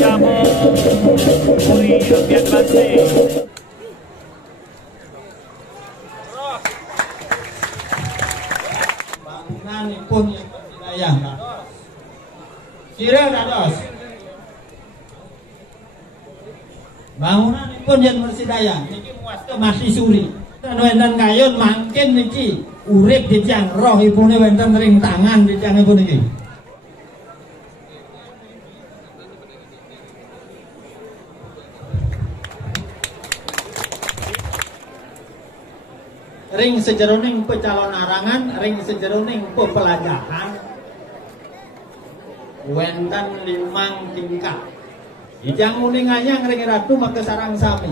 Siamo muy adelante. Bangunanipun yang berhidayah dados. Kira dados. Bangunanipun yang berhidayah niki muaste mati suri. Dan wonten kayun mangkin niki urip dijang rohipune wonten ring tangan dijangipun niki. Ring sejeroning pecalon arangan, ring sejeroning pepelajahan, wenten 5 tingkat. Ijang uning ayang ring ratu maka sarang sami.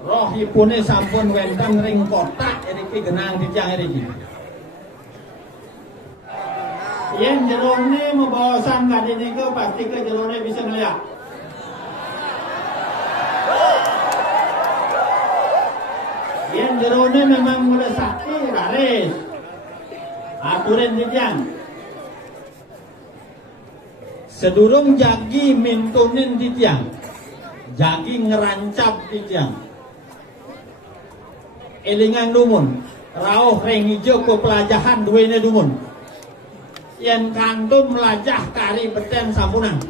Rohipune sampun wenten ring kotak iki genang dijang iki. Yen jerone membawasan kadene ke pasti ke jerone bisa ngeliat. Yang jerone memang mulai sakit, laris. Aturan dijang. Sedurung jagi mintunin dijang. Jagi ngerancap dijang. Elingan dumun. Rauh ring hijau ke pelajahan duwene dumun. Yang kantum melajah kari beten sampunang.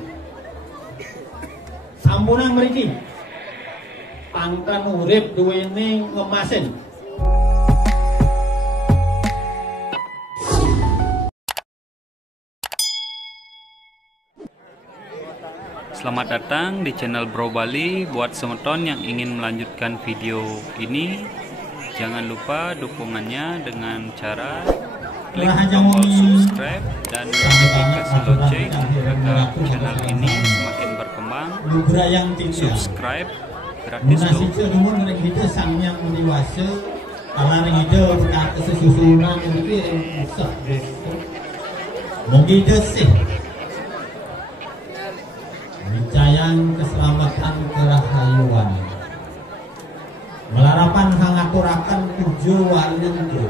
Sampunang meriki. Pangkan urip duwene ngemasin. Selamat datang di channel Bro Bali. Buat semeton yang ingin melanjutkan video ini, jangan lupa dukungannya dengan cara klik tombol subscribe dan notifikasi lonceng agar channel ini semakin berkembang. Subscribe gratis loh. Dumun ring hijau sang yang dewasa, kalau ring hijau berkata sesusunan itu rusak. Mungkin desih. Mencayang keselamatan kerahayuan. Melarapan hangaturakan tujuan itu.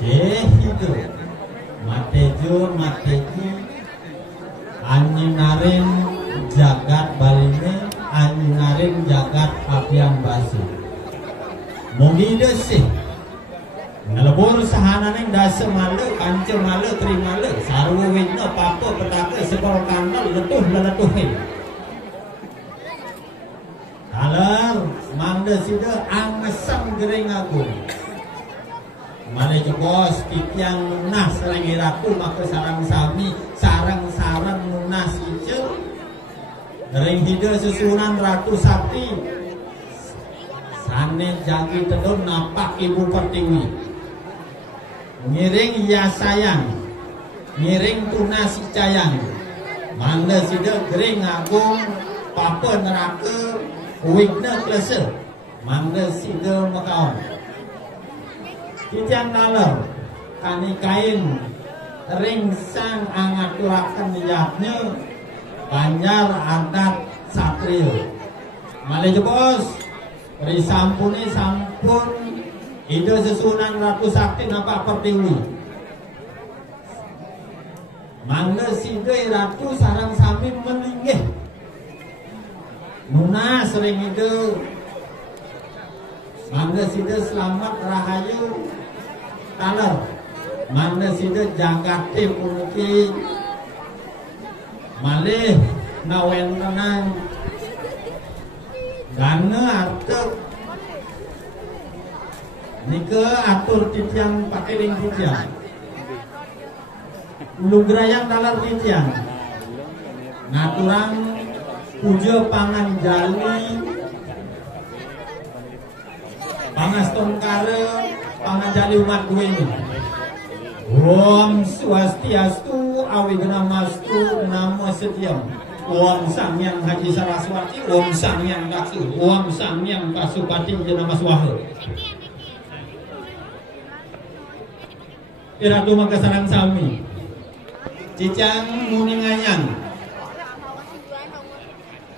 Sehidu matejo mateji anyinarin jagat baline anyinarin jagat apian basi. Mungkin desih ngelebur sahananeng dasa male kanca male trimale sarwa witna papa petaka sekor kanal letuh leletuhin. Kalar mangda sida angesang gering agung. Mane jebos titiang nunas rangi ratu maka sarang sami sarang-sarang nunas icel. Ring hida susunan ratu sakti. Sane jagi tedon napak ibu pertiwi. Ngiring ya sayang, ngiring tunas cayang. Mangda sida gering agung papa neraka wigna klese. Mangda sida makaon. Titiang dalar kani kain ring sang angaturakan niatnya banjar adat satrio. Male jebos risampuni sampun ide sesunan ratu sakti napa pertiwi. Mangga side ratu sarang sami meninggih. Nunas ring ide. Mangga side selamat rahayu taler. Mangga side jagate puniki malih nawen tenang. Dana artep nika atur titiang pakai ring titiang. Lugrayang dalar titiang. Naturang puja pangan jali. Pangaston kare pangan jali umat gue ini. Om Swastiastu Awigamastu Namo Setyam. Om Sang Hyang Haji Saraswati, Om Sang Hyang Daksu, Om Sang Hyang Pasupati Jenamaswaha. Iratu maka sarang sami. Cicang muninganyang.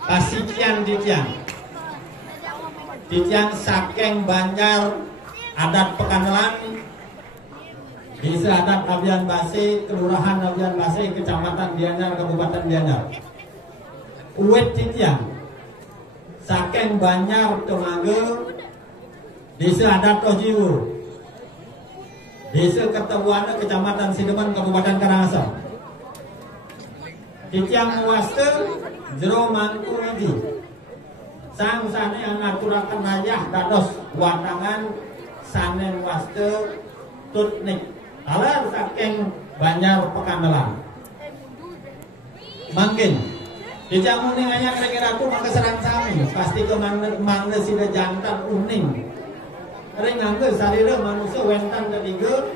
Pasikian cicang. Cicang saking Banjar adat Pekanelan. Desa adat Abian Base, Kelurahan Abian Base, Kecamatan Kecamatan Gianyar, Kabupaten Gianyar. Uwet titiang saking Banjar Tumangga, Desa Adat Tojiwo, Desa Kertebuana, Kecamatan Sideman, Kabupaten Karangasem. Titiang waste jero mangku wiji. Sang sane yang ngaturaken rayah dados watangan sanen waste tutnik. Alar saking Banjar Pekandalan. Mungkin Dijak uning aja kira-kira aku maka serang sami pasti ke mangga sida jantan uning. Ring angge sarira manusia wentan ketiga,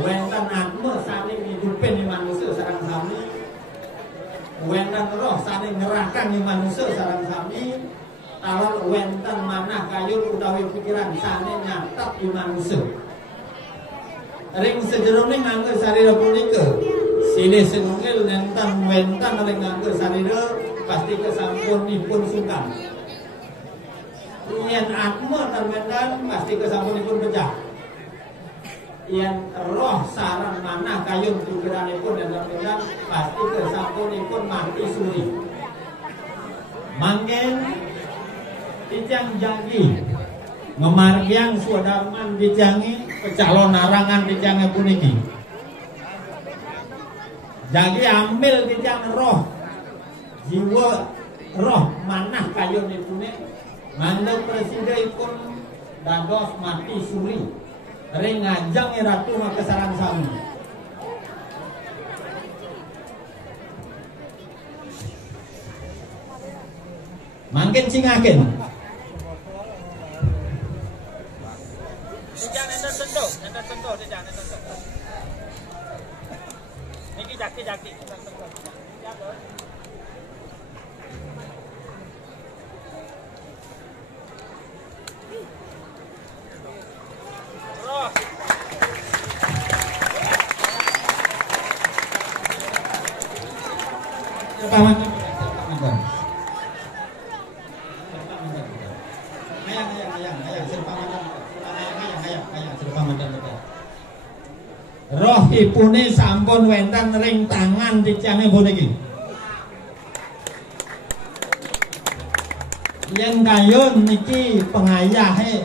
wentan atma saling hidupin di manusia serang sami, wentan roh saling ngerahkan di manusia serang sami, talar wentan manah kayu utawi pikiran saling nyatap di manusia. Ring sejeroning angge sarira punika. Silih senungil nentang wentan oleh nganggur sarira pasti kesampunipun sungkan. Yen atma termendan pasti kesampunipun pecah. Yen roh sarang manah kayun pikiranipun dan termendan pasti kesampunipun mati suri. Mangken tijang janji memargiang suadarman dijangi pecalon narangan dijangi puniki. Jadi ambil dijang roh jiwa roh manah kayun ipune mandek presiden pun dados mati suri ring ngajang ratu makasarang sami mangkin singakin dijang enten tentu dijang enten tentu niki jaki roh roh ipune sampun wenten ring tangan dijange puniki. Yen kayun niki pengayahe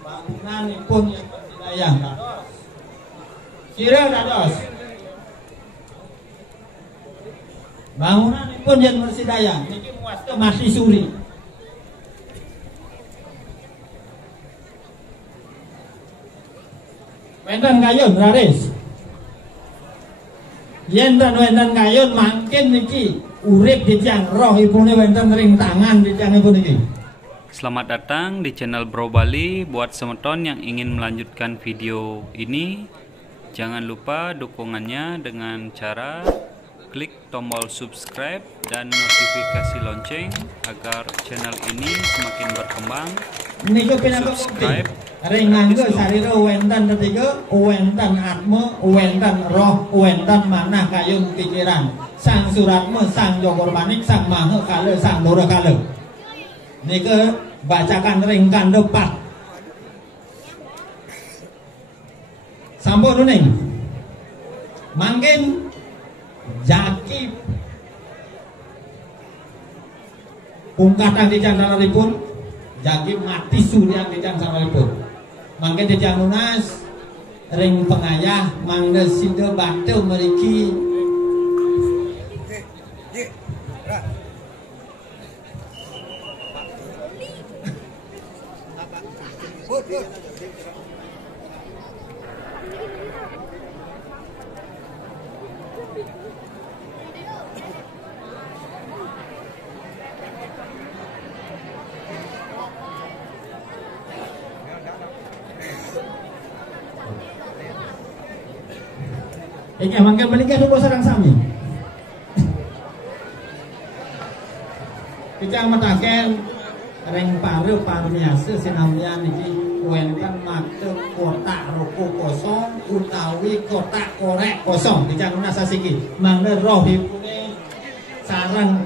bangunanipun yang bersidayah dados. Kira dados. Bangunanipun yang bersidayah niki muaste mati suri. Wenten kayun raris. Yen wenten kayun mangkin niki urip dijang roh ipune wenten ring tangan dijangipun niki. Selamat datang di channel Bro Bali. Buat semeton yang ingin melanjutkan video ini, jangan lupa dukungannya dengan cara klik tombol subscribe dan notifikasi lonceng agar channel ini semakin berkembang. Subscribe ring nganggo sarira wenten ketiga, wenten atma, wenten roh, wenten manah kayun pikiran. Sang Suratma, Sang Jogor Manik, Sang Maha Kala, Sang Dora Kala. Nika bacakan ring kandha 4. Sampun nuning. Mangkin jaki pungkatan dijang saralipun, jaki mati suriang dijang saralipun. Mangke dijang lunas ring pengayah mangga sida batu mriki iki mangke menika suku sarang sami. Kita metaken ring paru parmiase sinamyan iki wenten mate kotak ruku kosong utawi kotak korek kosong dijang nasasiki. Mangga roh ipune sareng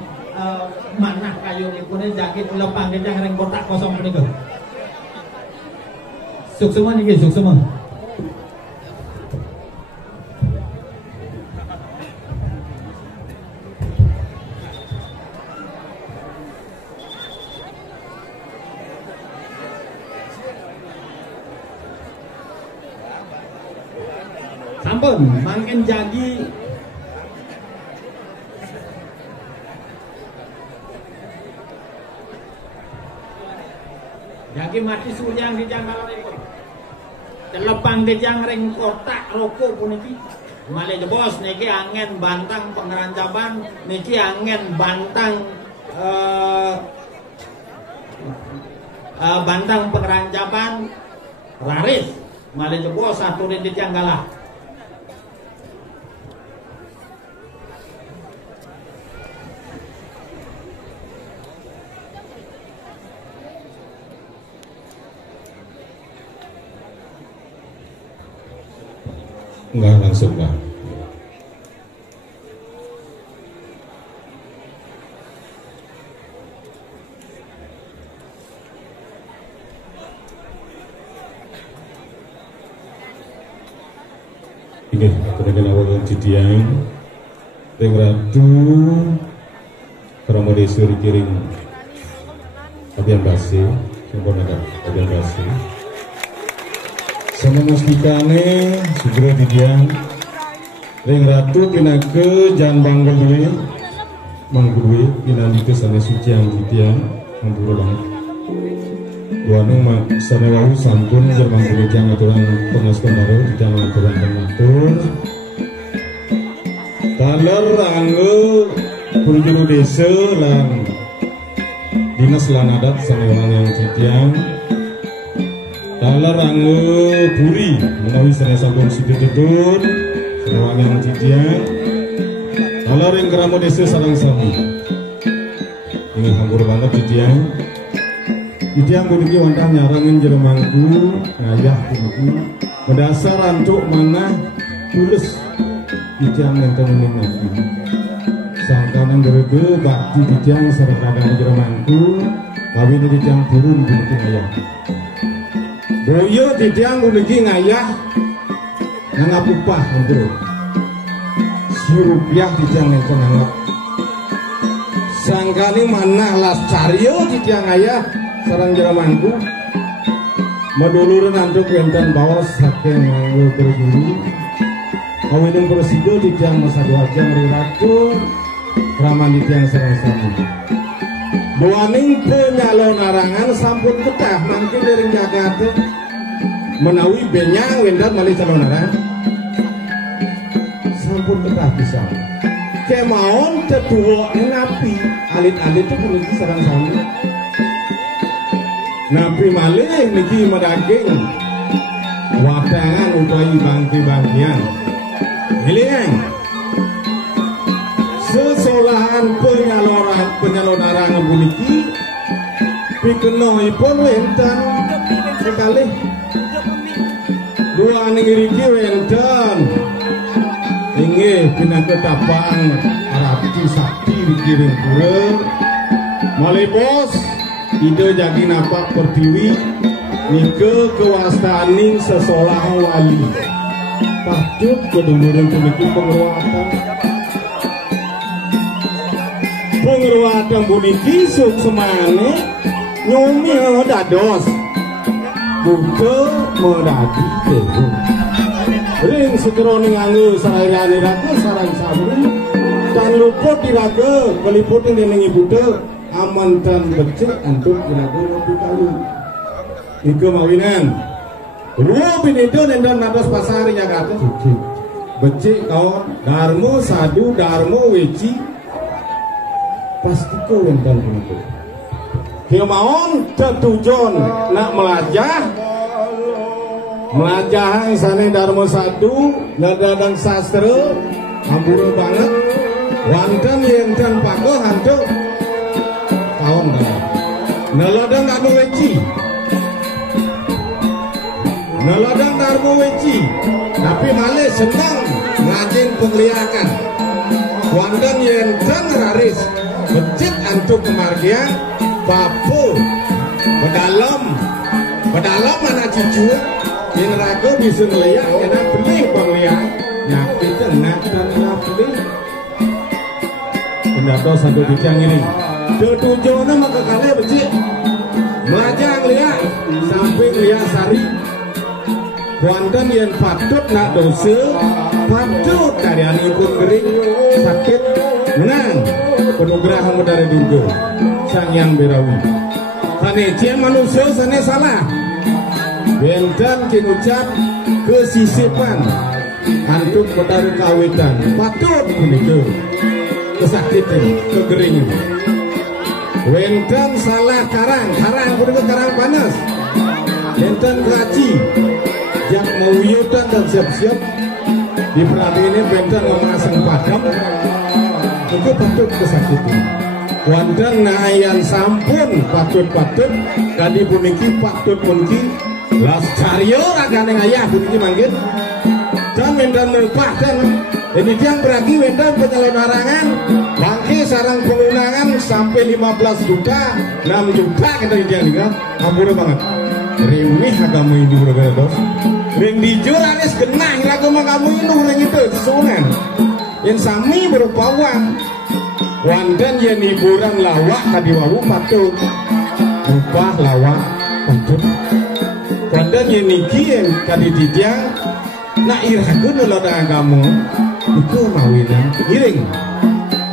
manah kayunipune jakit kula panggih ring kotak kosong punika. Suksema niki suksema. sampun mangken jagi mati suryang di jangkal rekor telepang di jang ring kotak rokok puniki malih bos niki angin bantang pengerancapan niki angin bantang bantang pengerancapan raris malih bos satu di jangkalah enggak langsung enggak. Ini kemudian awal Cidiang Ring Ratu Krama Desa Kiring Abian Basi sempurna Abian Basi sama mustikane segera Cidiang Ring Ratu pinake Jan Banggel Manggulwe pinanike sana suci yang Cidiang Manggulu banget Buanung mak sanewahu sampun jerman kulit aturan pengaskon baru tidak aturan pengatur taler angge purjuru desa lan dinas lan adat sanewahan yang Cidiang taler angge puri menawi sana sampun sidetutun sanewahan yang Cidiang taler yang keramo desa sarang sami ini hampur banget Cidiang Cidiang puniki wonten nyarangin jeremangku ngayah puniki mendasar rancuk manah tulis Cidiang nenten niki sangkanan berede bakti Cidiang sareng kadang jeremangku kawin Cidiang burun puniki ngayah boyo Cidiang puniki ngayah ngapupah untuk si rupiah Cidiang nenten nganggap sangkani manah las caryo Cidiang ngayah sarang jeremangku meduluran antuk wenten bawas saking nganggo berguru kawinung presido Cidiang masa dua jam Ring Ratu raman Cidiang sareng sami buaning penyalon arangan sampun ketah mangke dari Jakarta menawi benyang wendan malih calon arang sampun ketah bisa kemauan tetuwa napi alit-alit itu puniki sareng sami napi malih niki medaging wadangan utawi bangki-bangkian ngiling sesolahan penyalonarangan puniki pikenoipun wenten sekali dua ningiriki wenten inggih pinake tapang arati sakti dikiring kurang malih bos ide jagi napak pertiwi nike kewastaning sesolah wali patut keduluran puniki pengeruatan puniki suksemane nyumi dados buka medadi tehu ring sekeroning angge sarayane ratu sarang sabri dan luput diraga keliputin dening ibude aman dan becik antuk kiraga ngopi kayu ike mawinan dua pinito dan nados pasar Jakarta becik kawan darmo sadu darmo weci pasti kau wenten pinito dia maon tetujon nak melajah sana darmo sadu dadang sastra amburu banget wanten yenten pakoh hantu tahun neladang darmo weci neladang darmo weci tapi malah senang ngajin pengliakan wanten yenten raris becik antuk kemargian papu pedalam mana cucu yang ragu bisa ngeliat enak beli pengliak nyaki tenang dan enak beli pendapat satu bicang ini tujuannya maka kalian becik belajar ngeliat sampai ngeliat sari wanten yang patut nak dosa sakit menang penugrahan dari Durga Sang Yang Berawi. Kane cie manusia sana salah. Benten kinucap kesisipan antuk medari kawitan patut begitu kesakitan kegeringan. Benten salah karang kudu karang panas. Benten kaci jak mau yutan dan siap-siap di perhati ini benten memasang padam itu patut kesakitan. Wonten nayan sampun patut tadi puniki patut puniki las caryo ragane ayah puniki manggil dan wendan mupah dan ini yang berarti wendan penyelenggaraan bangki sarang pengunangan sampai 15 juta 6 juta kita yang juga ampun banget rimih agama ini berbeda dos ring dijur anis genah agama kamu ini orang itu sunan yang sami berupa uang wandan yang hiburan lawak tadi wawu patut upah lawak patut wandan yang niki yang tadi dijang nak iragun lo dah agama itu mawinan iring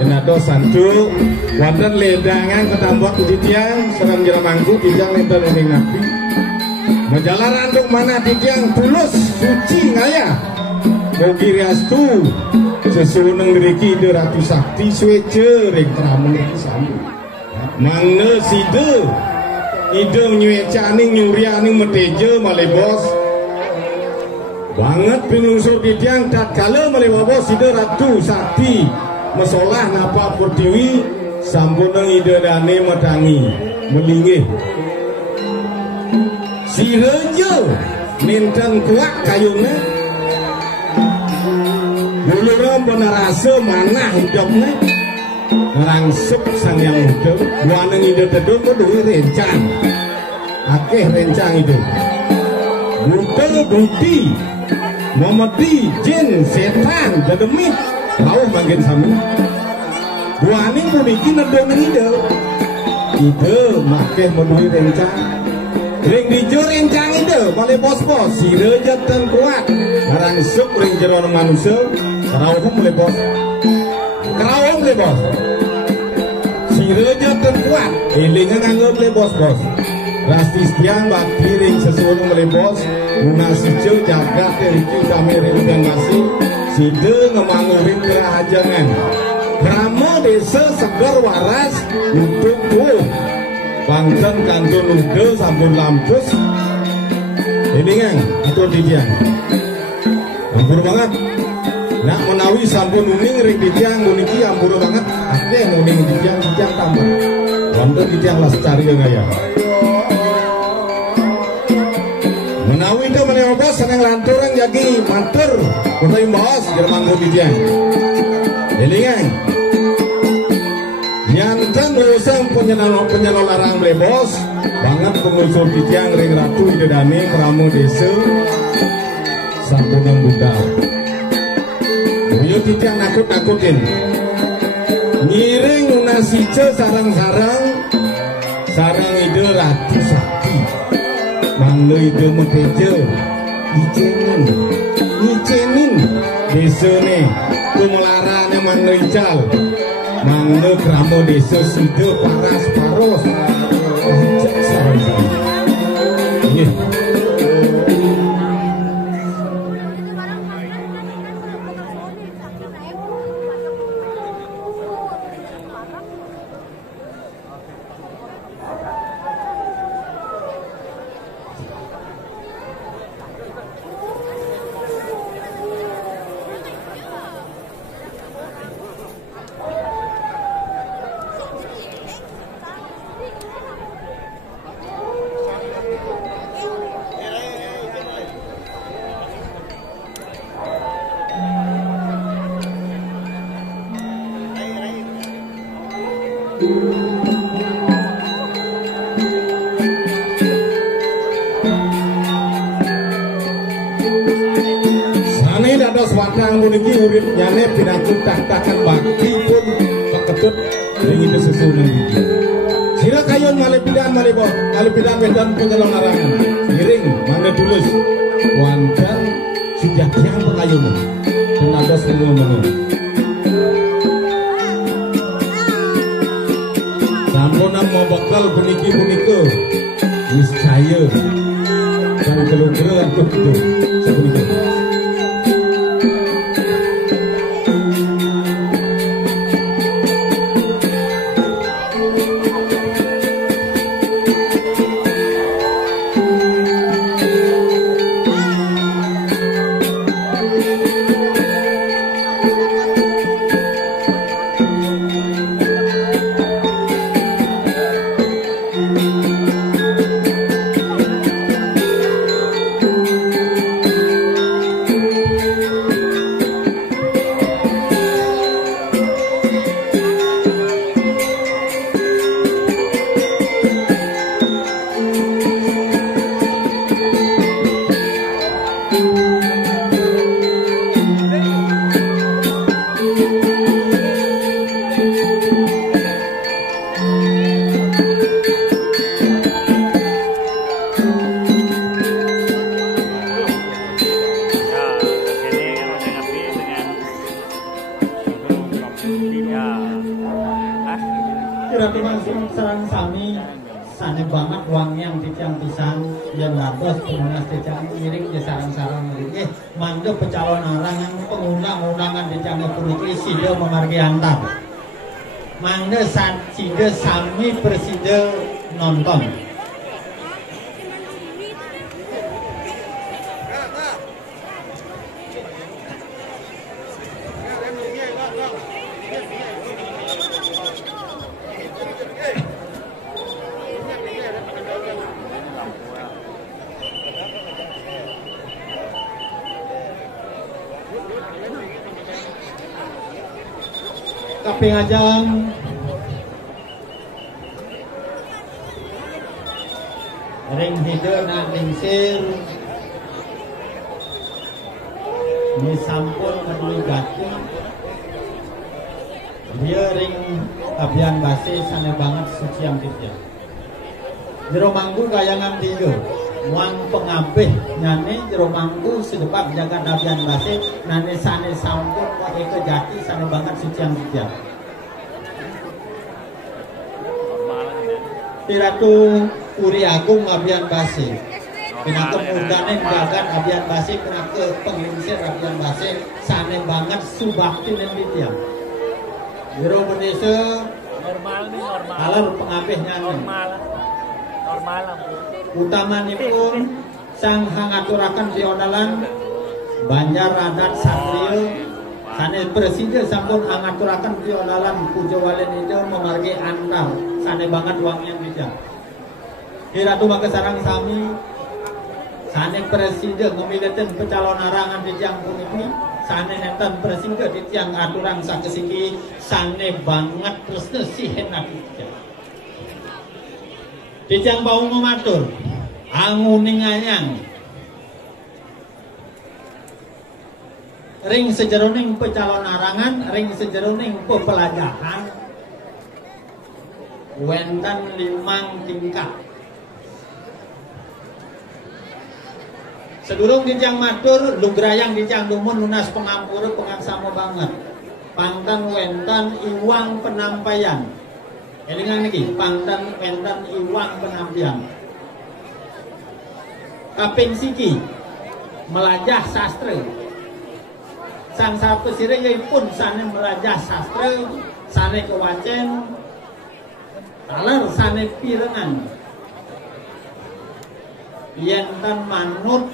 dan ada santu wandan ledangan ketambak dijang serang jeram angku dijang ledan yang nabi menjalaran untuk mana dijang tulus suci ngaya mogi riastu sesuneng riki de ratu sakti swece rek teramun reki sambu mangne side ide nyueca ning nyurianing meteje male bos banget pinungsur didiang tatkala male bos side ratu sakti mesolah napa pertiwi sampun ide dane medangi melingih si rejo minten kuat kayune Dulu benar rasa mana hidupnya ngerangsuk sang yang hidup buaneng hidup hidup itu rencang akeh rencang itu buta bukti memedi jin setan dedemit tahu bagian sami buaneng memiliki nedong hidup itu makeh menui rencang ring dijur rencang itu boleh bos-bos si rejat dan kuat ngerangsuk ring jeron manusia Kerawang boleh bos, kerawang boleh bos. Si reja terkuat, elingan anggap boleh bos. Rastis tiang bakti ring sesuatu boleh bos. Munasi jo jaga teriki kami ring dan masih. Side ngemangurin kerajangan. Krama desa segar waras untuk tuh. Bangsan kantun uga sampun lampus. Elingan atau didiang. Ampun banget. Nak menawi sampun uning ring dijang muniki ampun banget akeh muning dijang tambah wonten dijang las cari ngaya menawi itu menawi bos seneng lanturan jagi matur kutai bos jermanggo dijang elingan nyanten usang penyenol larang bos banget pengusul dijang ring ratu idedane pramu desa sampun budal Yo tidak nakut-nakutin ngiring nasice sarang-sarang ide ratu sakti manglo ide meteje icenin desane kumelarane manglo ical manglo kramo desa side paras sarang-sarang nggih. Sane dados watang puniki urip nyane pinangku tahtakan bakti pun paketut ing sesunan iki. Sira kayon malepidan malebon, malepidan wedan pengelong arangan. Giring mangga tulus. Wandan sudah tiang pekayun. Tenaga semua menung. Kira-kira langsung serang sami sane banget uang yang dicang pisang yang latos pengulas dicang miring di sarang-sarang miring mandep pecalon arangan pengundang-undangan dicang puniki sida memargi antar mande sida sami persida nonton. Kaping ajang ring hide nak lingsir ni sampun kedui gati dia ring abian base sana banget suci yang tiga jero manggu gayangan tiga wang pengabeh nyane jero manggu sedebab jaga abian base nane sane sampun eke jati sana banget suci yang tiga Tiratu Uri Agung abian base kena kemudahan gagan abian base kena ke penglingsir abian base sane banget subakti dan tiang jero menese normal nih normal alar pengabehnya normal utamanipun sang hangaturakan pionalan Banjar Adat Satrio sane presiden sampun hangaturakan pionalan Pujawalen itu memargi andal sane banget uangnya bijak Hiratu makasarang sami sane presiden memilihkan pecalon arangan dijang puniki sane nenten presiden dijang aturan sakesiki sane banget tresna sihen nakija dijang bau mematur anguning anyang ring sejeroning pecalon arangan ring sejeroning pepelajahan wenten 5 tingkat sedurung dijang matur lugrayang dijang dumun lunas pengampura pengaksama banget pantan wenten iwang penampaian elingan lagi pantan wenten iwang penampaian kaping siki melajah sastra sang sapesire pun sane melajah sastra sane kewacen taler sane pirengan yenten manut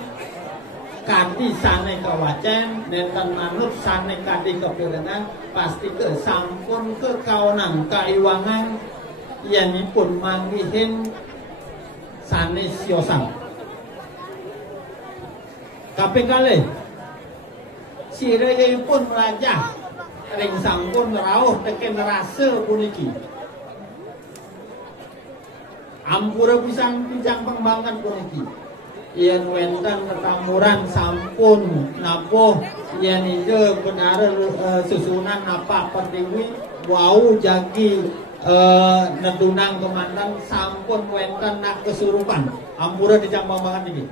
kadi sane kewacen nenten manut sane kadi kepirengan pasti ke sampun ke kaonang kaiwangan yanipun manggihin sane siosang kaping kalih sireyipun melajah ring sampun rawuh teken rasa puniki ampura pisan pincang pengembangan puniki yen wenten tetamuran sampun napoh yen ieu benar susunan napa pertiwi wau jagi nedunang kemandang sampun wenten nak kesurupan ampura dicang pengembangan iki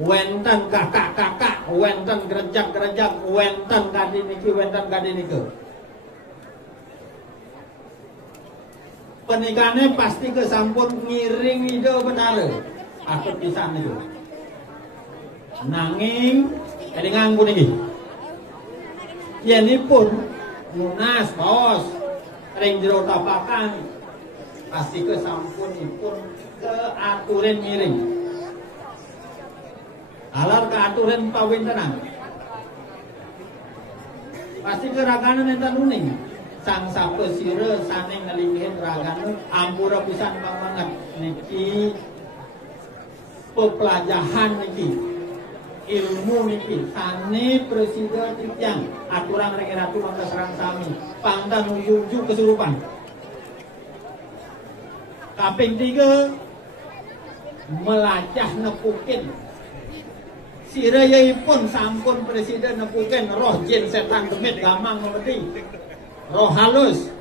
wenten kakak-kakak, wenten gerejak-gerejak, wenten kadi niki, wenten kadi niki. Pernikahannya pasti kesampun ngiring ide benar. Aku bisa nih. Nanging, jadi nganggu niki. Ya ini pun lunas bos, ring jero tapakan pasti kesampun pun keaturan miring. Alar keaturan pawin tenang pasti keraganan enten uning sang sapesire sane ngelinghin ragane ampura pisan banget niki pepelajahan niki ilmu niki sane presiden titiang aturan ratu mangga serang sami pandan uju kesurupan kaping 3 melajah nepukin sirayipun sampun presiden nepuken roh jin setan demit gamang ngerti roh halus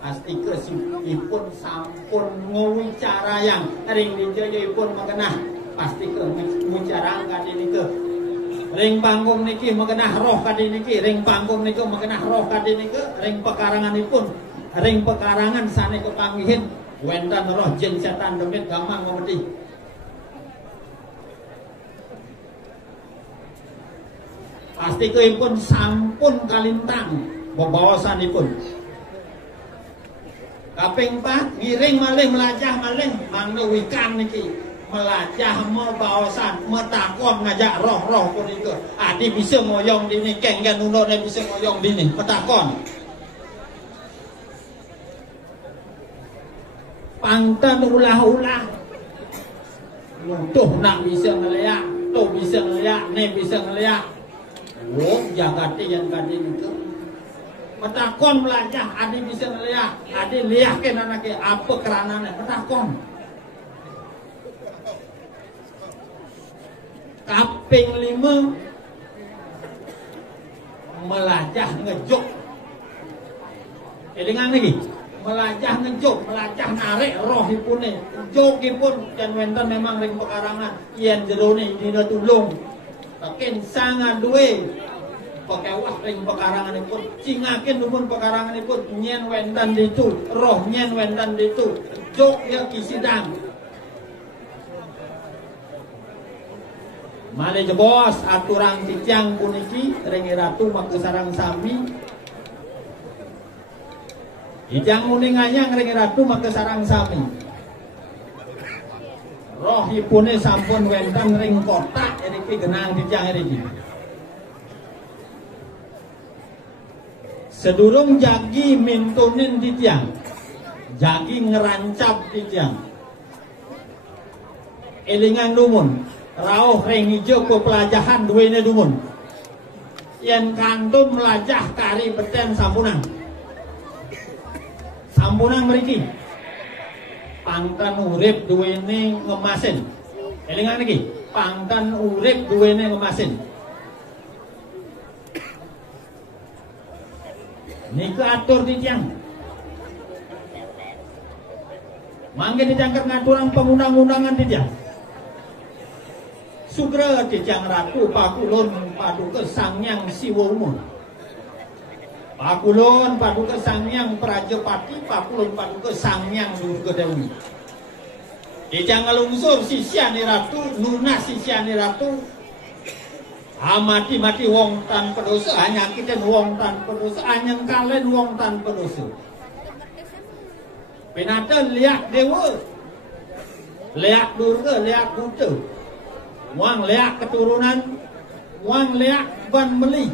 pasti kesipun sampun nguwicara yang ring dijayipun mengenah pasti ke nguwicara kali ini ke ring panggung niki mengenah roh kadi niki, ring panggung niku mengenah roh kadi niki, ring pekaranganipun, ring pekarangan sane kepanggihin wenten roh jin setan demit gampang ngemedi. Pasti keipun sampun kalintang bebawasanipun. Kaping 4 ngiring malih melajah malih mangno wikan niki melajah mebawasan metakon ngajak roh-roh punika. Adi bisa ngoyong dini kengken unone bisa ngoyong dini metakon. Pangtan ulah-ulah tuh nak bisa ngeliat, tuh bisa ngeliat, nih bisa ngeliat. Oh, jagati yang tadi itu metakon melajah, adi bisa ngeliat, adi liakin anaknya apa keranannya, metakon. Kaping 5 melajah ngejok. Elingan lagi. Melajah ngejok, melajah narik rohipune. Jokipun dan wenten memang ring pekarangan yen jerone dina tulung. Takin sangat duwe pakewah ring pekaranganipun. Cingakin dupun pekaranganipun nyen wenten ditu, roh nyen wenten ditu. Jok ya kisidang. Male jebos aturang titiang puniki ring ratu makesarang sami. Ijang uning ayang ring ratu makesarang sami. Rohipune sampun wenten ring kotak iki genang titiang iki. Sedurung jagi mintunin titiang. Jagi ngerancap titiang. Elingan dumun. Rauh ring ijo ko pelajahan duwene dumun. Yen kantum melajah kari beten sampunang. Sampunang mriki. Pangtan urip duwene ngemasin. Elingan iki, pangtan urip duwene ngemasin. Niku atur titiang. Mangke titiang ngaturang pengundang-undangan titiang. Sugra titiang ratu pakulun paduka sangyang siwumun. Pakulun paduka sangyang prajapati, pakulun paduka sangyang durga dewi. Titiang ngalungsur sisyane ratu, nunas sisyane ratu. Amati-mati wong tan pedosa, nyakitin wong tan pedosa, anyang kalen wong tan pedosa. Pinata liak dewa, liak durga, liak buta. Wang liak keturunan, wang liak ban meli.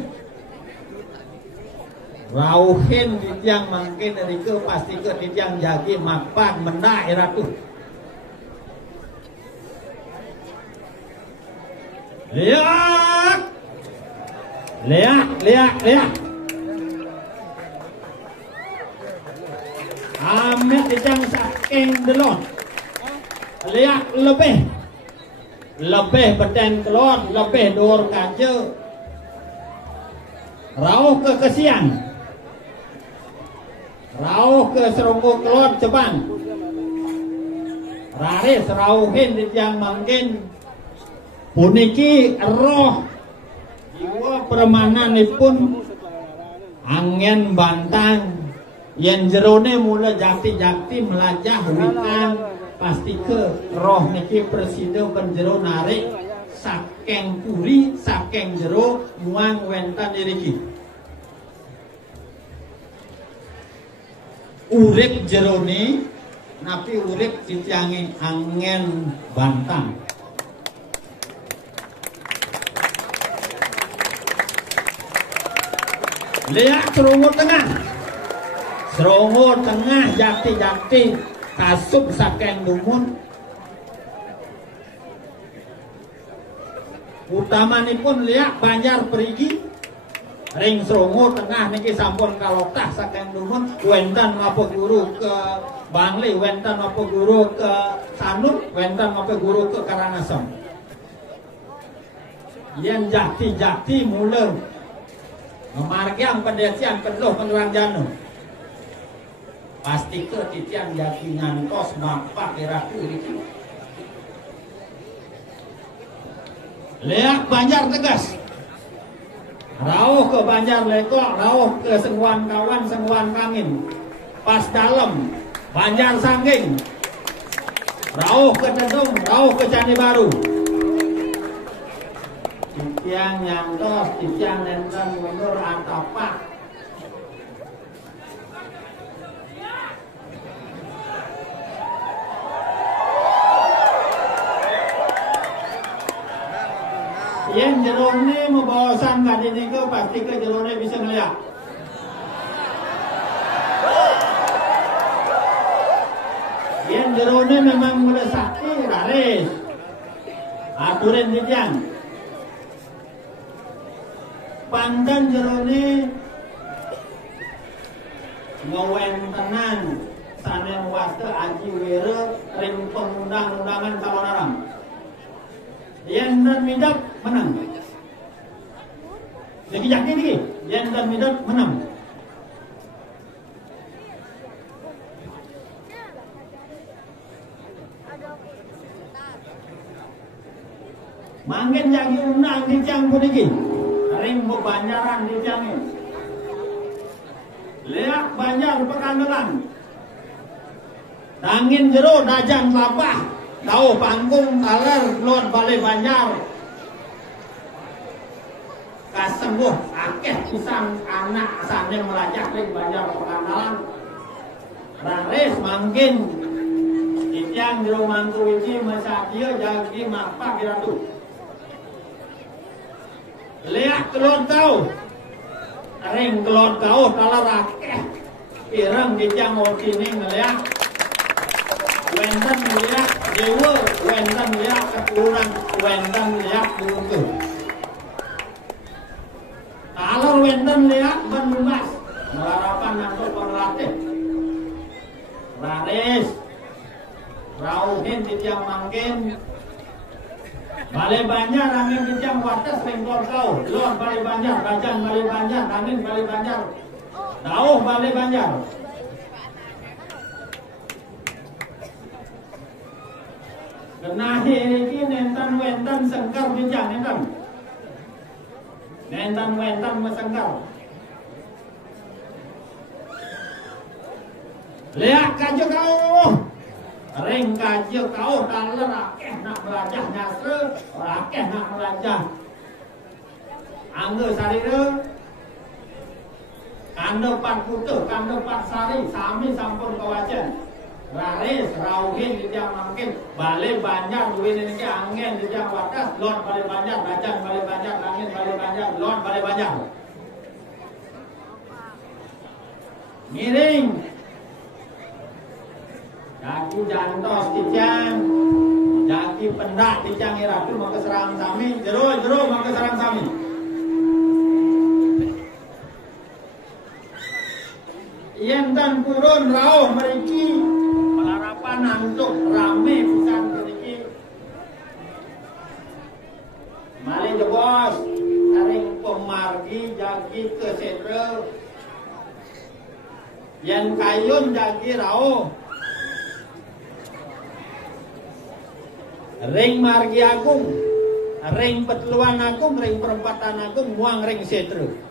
Rauhin titiang mangkin dari ke pasti ke titiang jagi mapan mendai ratu. Liak, liak, liak, liak. Amit titiang saking delon. Liak lebih. Lebih beten kelon, lebih dor kaje. Rauh ke kesian. Rauh ke seronggo kelon cebang. Raris rauhin titiang mangkin. Puniki roh jiwa permananipun angin bantang. Yen jerone mula jakti-jakti melajah wikan. Pasti ke roh niki presida penjero narik saking puri saking jero muang wentan diriki. Urip jerone napi urip titiange angin bantang. Lihat serongo tengah. Serongo tengah jakti-jakti kasub saking dumun. Utamanipun liak Banjar Perigi ring Srongo tengah niki sampun kalotah saking dumun. Wenten ngapa guru ke Bangli, wenten ngapa guru ke Sanur, wenten ngapa guru ke Karangasem. Yen jakti-jakti mula memargyang pendesian penuh penerang jano. Pasti ke titian jati ngantos bapak iratu ini. Liak Banjar tegas. Rauh ke Banjar Lekok, rauh ke Sengwan Kawan, Sengwan Kangin. Pas dalam Banjar Sangging, rauh ke Tedung, rauh ke Candi Baru. Titiang nyantos, titiang nenten mundur antapak. Yang jerone membawasan kali ini ke pasti ke jerone bisa melihat. Yang jerone memang mulai sakti raris. Aturin titiang. Pandan jerone ngawen tenan sanen wasta aji wira ring pengundang-undangan calon arang. Yang dan midap menang. Jadi yakin ni, yang dan midap menang. Manggen jadi undang di Ciang Puniki, ring Banjaran di Ciangin. Lihat Banjar Pekangelan, Tangin Jero Dajang Labah. Tahu panggung taler Lord Balai Banjar kasembuh akeh pisang anak sanen melajak ring Banjar Pekangelan raris mangkin titiang jero mangku iki masakieu jagi mapa kiratu lihat kelon kau ring kelon kau taler akeh ireng titiang otine ngeliat wenten lihat dewa, wenten lihat keturunan, wenten lihat burungku. Kalau wenten lihat menumas, harapan untuk pengelatih. Raris, rauhin di tiang mangkin. Balai Banjar, angin di tiang wates, ringkor kau. Lor Balai Banjar, Bajan Balai Banjar, angin Balai Banjar. Dauh Balai Banjar. Kenahi ini nentan wentan sengkar bijak nentan. Nentan wentan mesengkar. Lihat kajo kau. Ring kajo kau taler akeh nak belajar nyasre, akeh nak belajar. Angge sarire. Kando pat putu, kando pat sari, sami sampun kawajan. Raris, rauhin di tiang mangkin, Balai Banjar, duwin ini angin di tiang watas, Lord Balai Banjar, Bajan Balai Banjar, angin Balai Banjar, Lord Balai Banjar. Miring, kaki jantos di tiang, kaki pendak di tiang iratu, maka serang sami, jero maka serang sami. Yang dan kurun rauh meriki harapan untuk rame pisan meriki. Mari bos, taring pemargi jagi ke sentra. Yang kayun jagi rauh. Ring margi agung, ring petluan agung, ring perempatan agung, muang ring sentra.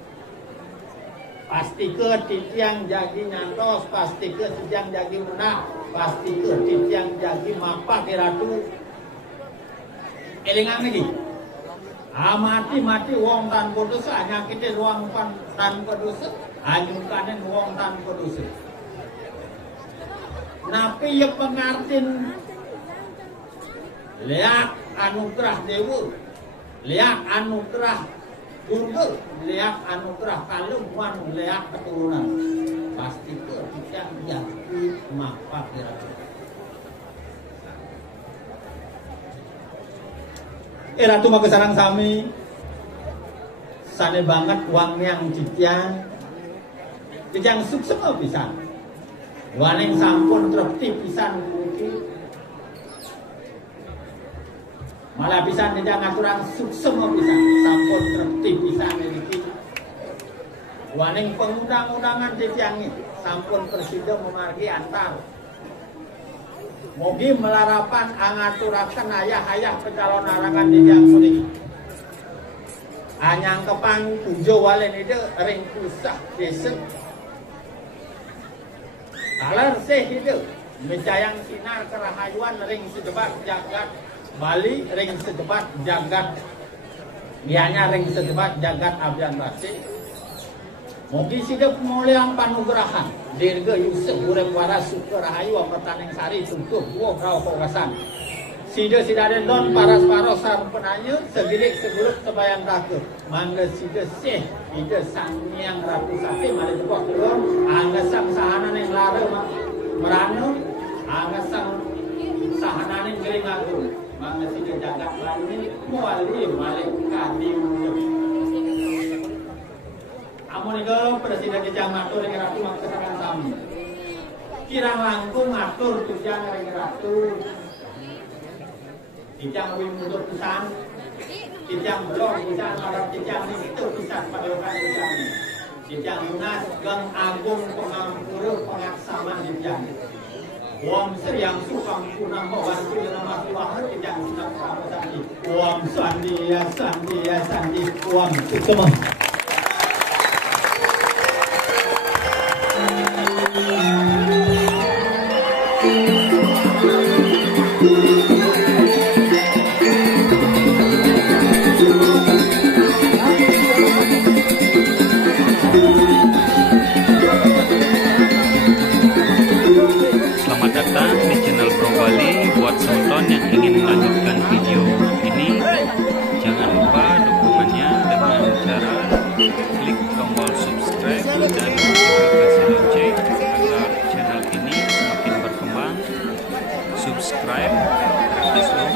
Pasti ke titiang jagi nyantos, pasti ke titiang jagi menak, pasti ke titiang jagi mapa kiratu. Elingan lagi. Mati wong tanpa dosa, nyakitin wong tanpa dosa, anyukanin wong tanpa dosa. Napi ya pengartin lihat anugerah dewa, lihat anugerah Durga, lihat anugerah kalung, wan lihat keturunan. Pasti ke tidak jadi mapa kira-kira. Ratu maka sarang sami, sane banget uang yang titiang sukses pisan. Waneng sampun trekti pisan mungkin. Malah bisa tidak ngaturan sukses bisa sampun trekti bisa memiliki waning pengundang-undangan di tiangi sampun presiden memargi antar mugi melarapan angaturakan ayah-ayah pencalon arangan di tiang puniki Anyang kepang tujuh walen itu ring pusat desa. Kalar seh itu mencayang sinar kerahayuan ring sejebat jagat Bali ring sejebat jagat bianya ring sejebat jagat abian basi. Mugi sidep muliang panugrahan dirga Yusuf urep waras sukarahayu pertaneng sari tungtuh buah rau kogasan. Sida sidaren don paras parosan penanya segilik seguluk tebayang rakyat. Mangga sida seh ida sang yang ratu sapi mari tepok telur. Angga sang sahanan yang lara meranu. Angga sang sahanan yang gering aku. Mangga sida jagat lani muali malik kadim. Amun ika presiden dijang matur yang ratu maksakan sami. Kirang langkung matur tujang yang ratu. Kijang wing mundur pisan, kijang belum pisan, orang kijang ini itu pisan pada orang kijang ini. Kijang lunas, gang agung pengampuru pengaksaman kijang. Wong seriang sukang punang bawantu nama tuah kijang sunat sama sandi. Wong sandi ya sandi ya sandi, wong semua. Buat penonton yang ingin melanjutkan video ini, jangan lupa dukungannya dengan cara klik tombol subscribe dan notifikasi lonceng agar channel ini semakin berkembang. Subscribe gratis loh.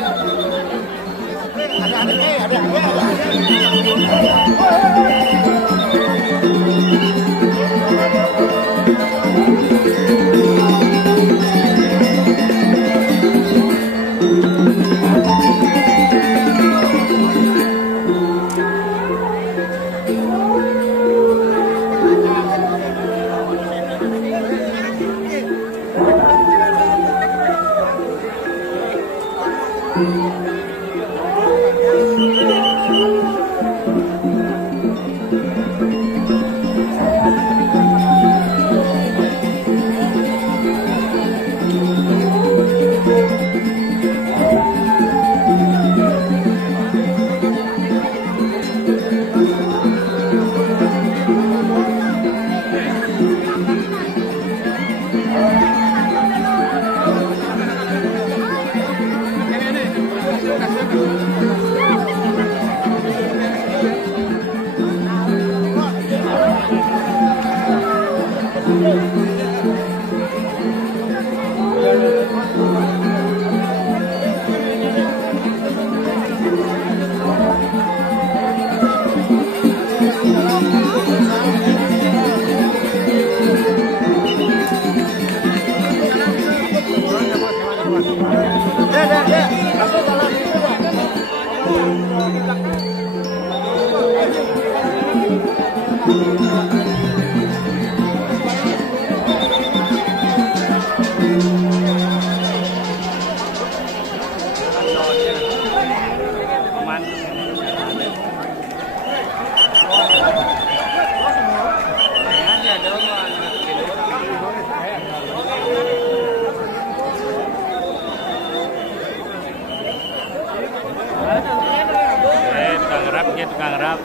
Tukang rap.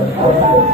Masuk.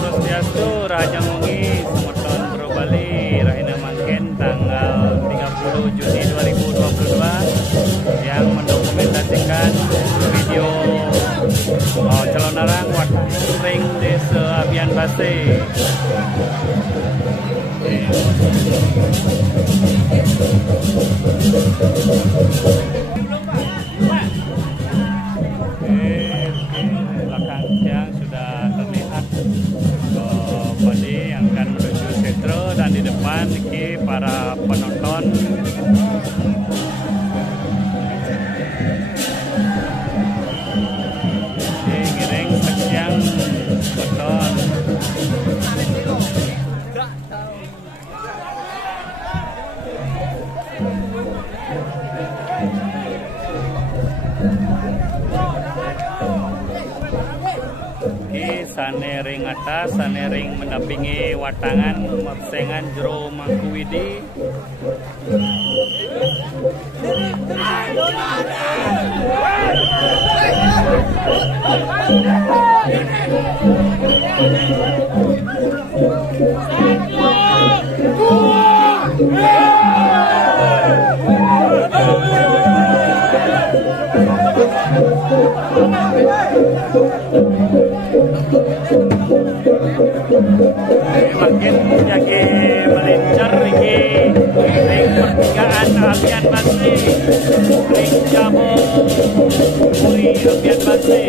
Swastiastu, Raja Mungi, Semeton Bro Bali, Rahina Mangken, tanggal 30 Juni 2022 yang mendokumentasikan video Calonarang Watang Ring Desa Abian Base. Belakang yang sudah terlihat body yang akan menuju Setro, dan di depan para penonton penonton. Giring sekian beton. Sane ring atas, sane ring mendampingi watangan mapsengan jero Mangkuwidi. Makin jadi melincar lagi ring pertigaan Alfian Basri, ring Jabo Puri Alfian Basri.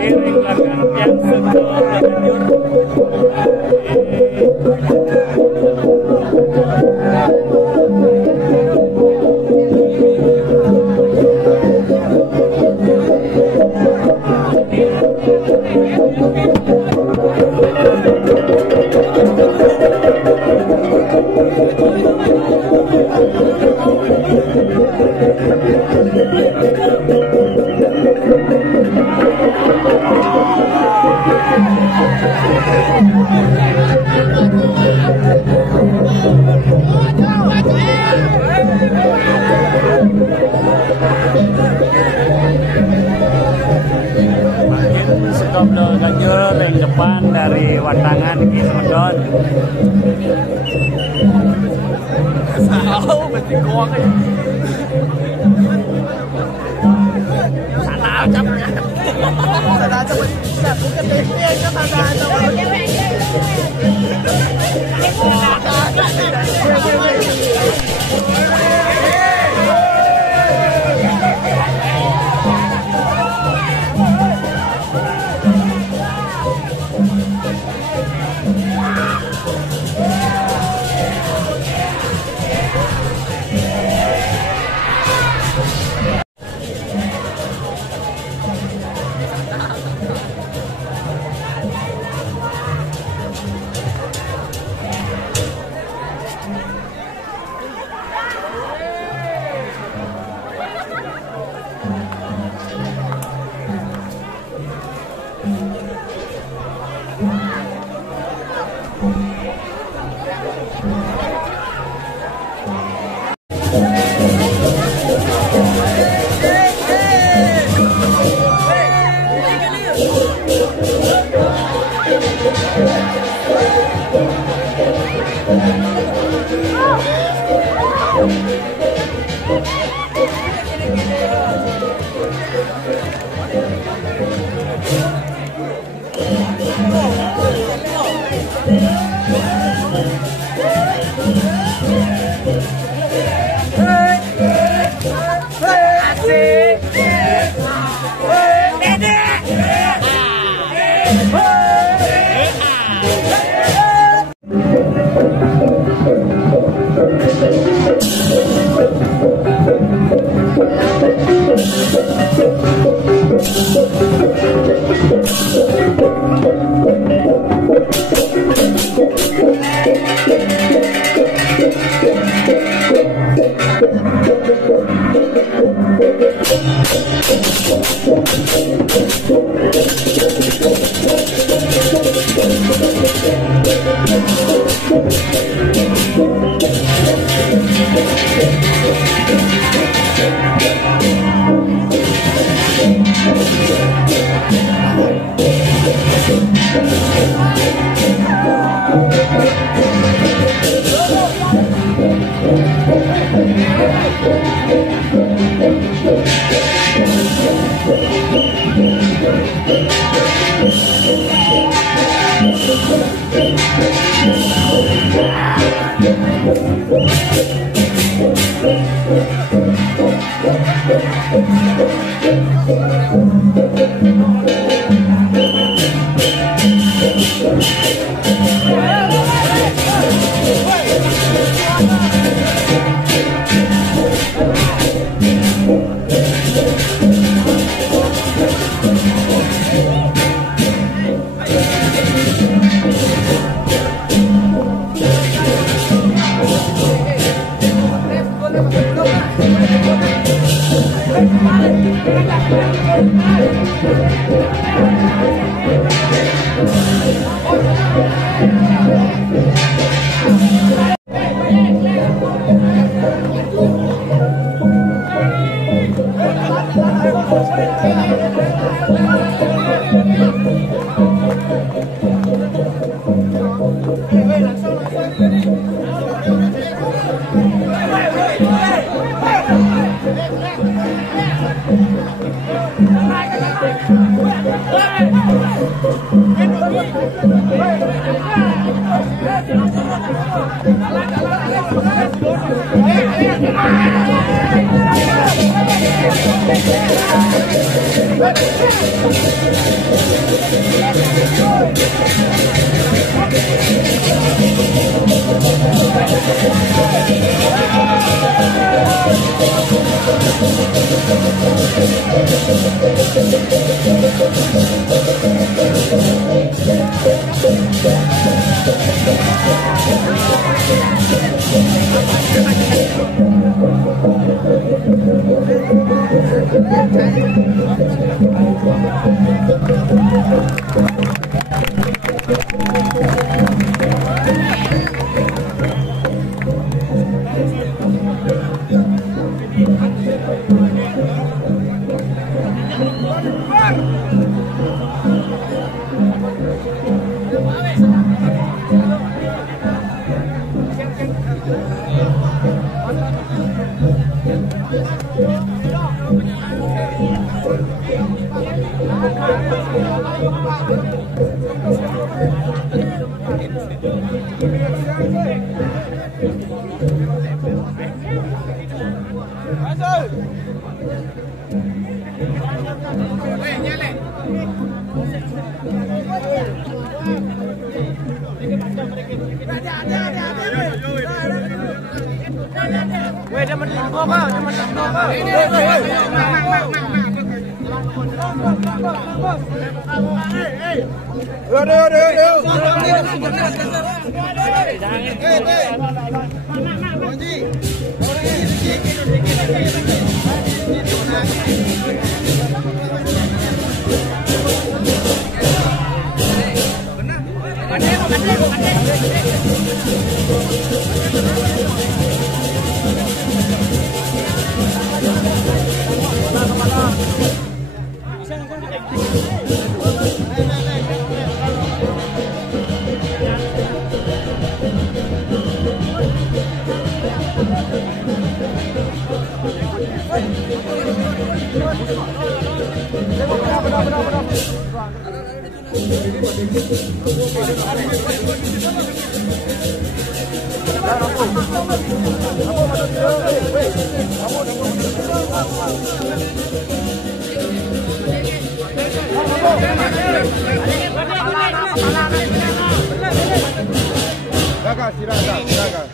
Ring belakang yang selanjut. Ganjur ring depan dari watangan di Semedon. Tahu berarti goang aja. Sana aja. Sana aja bukan TV aja sana aja.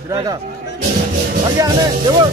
Siraga. Lagi aneh, coba.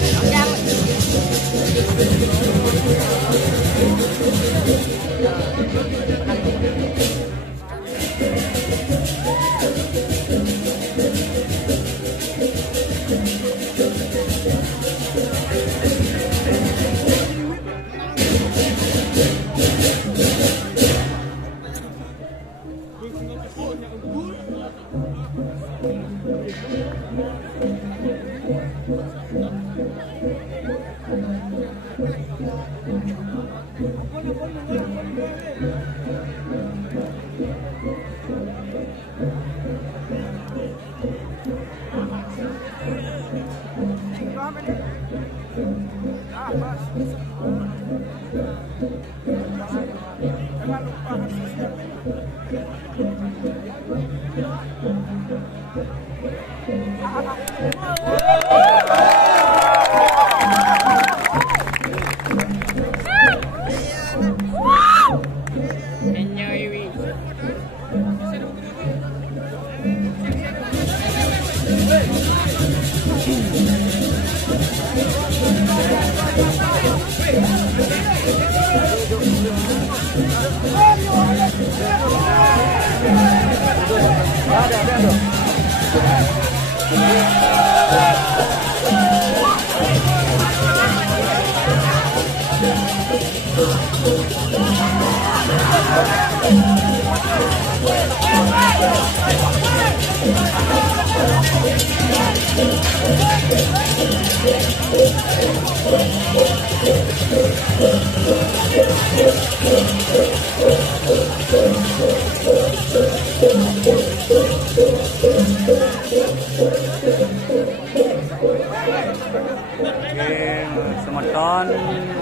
Semeton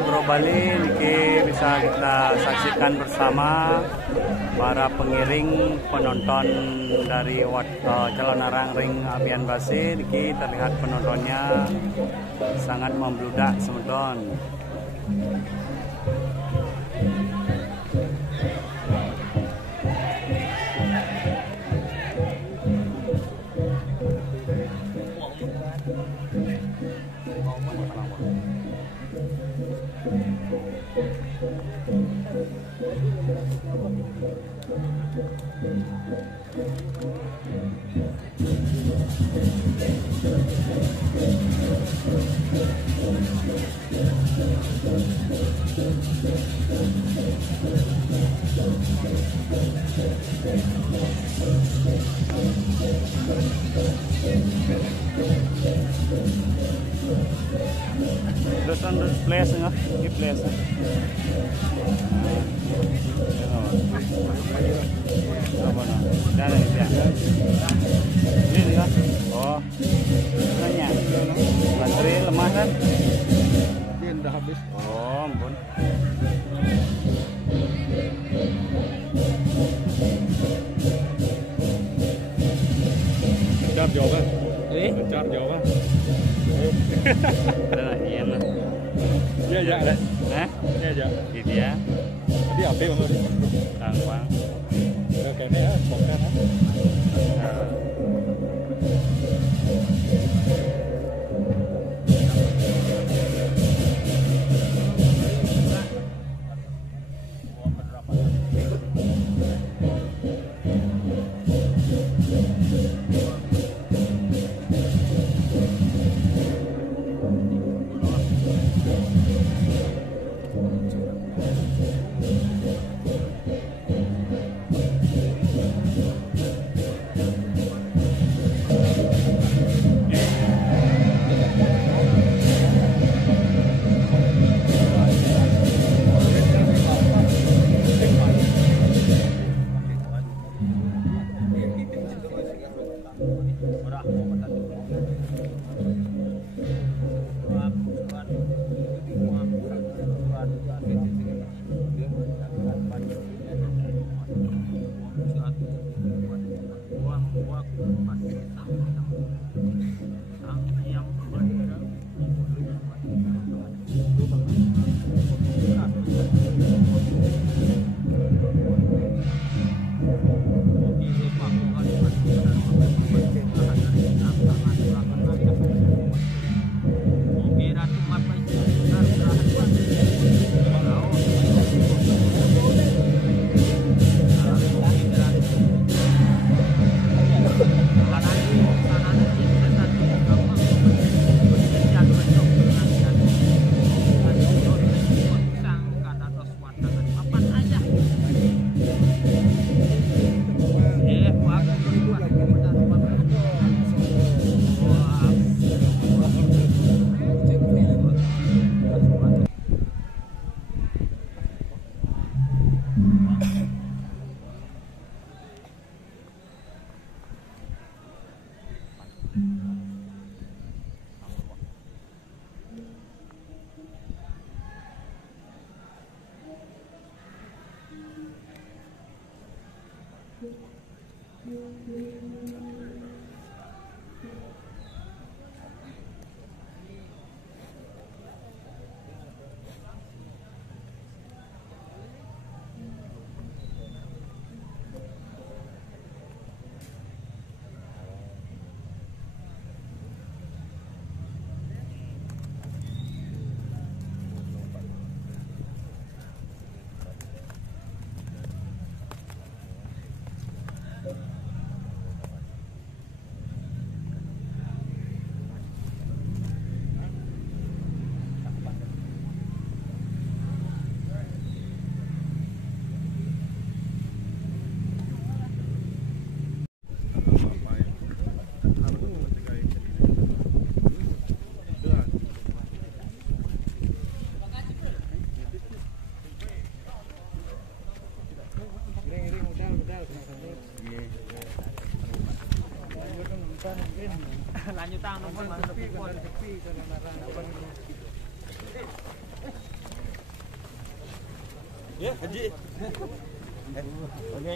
Bro Bali niki bisa kita saksikan bersama para pengiring penonton dari Celonarang Ring Abian Base. Niki terlihat penontonnya sangat membludak semeton. Terus on the place nggak? Di place. Apa nak? Ada ya. Ini nggak? Oh, nanya. Baterai lemah kan? Dia udah habis. Oh, ampun. Chát vô á. Chát vô á. Ada nak ian lah. Iya dạ đấy. Hah? Iya dạ. Gitu ya. Dia apa yang tadi? Gampang. Kayaknya ya, bukan ah. Lanjut tangan nomor sepi ya, Haji. Oke.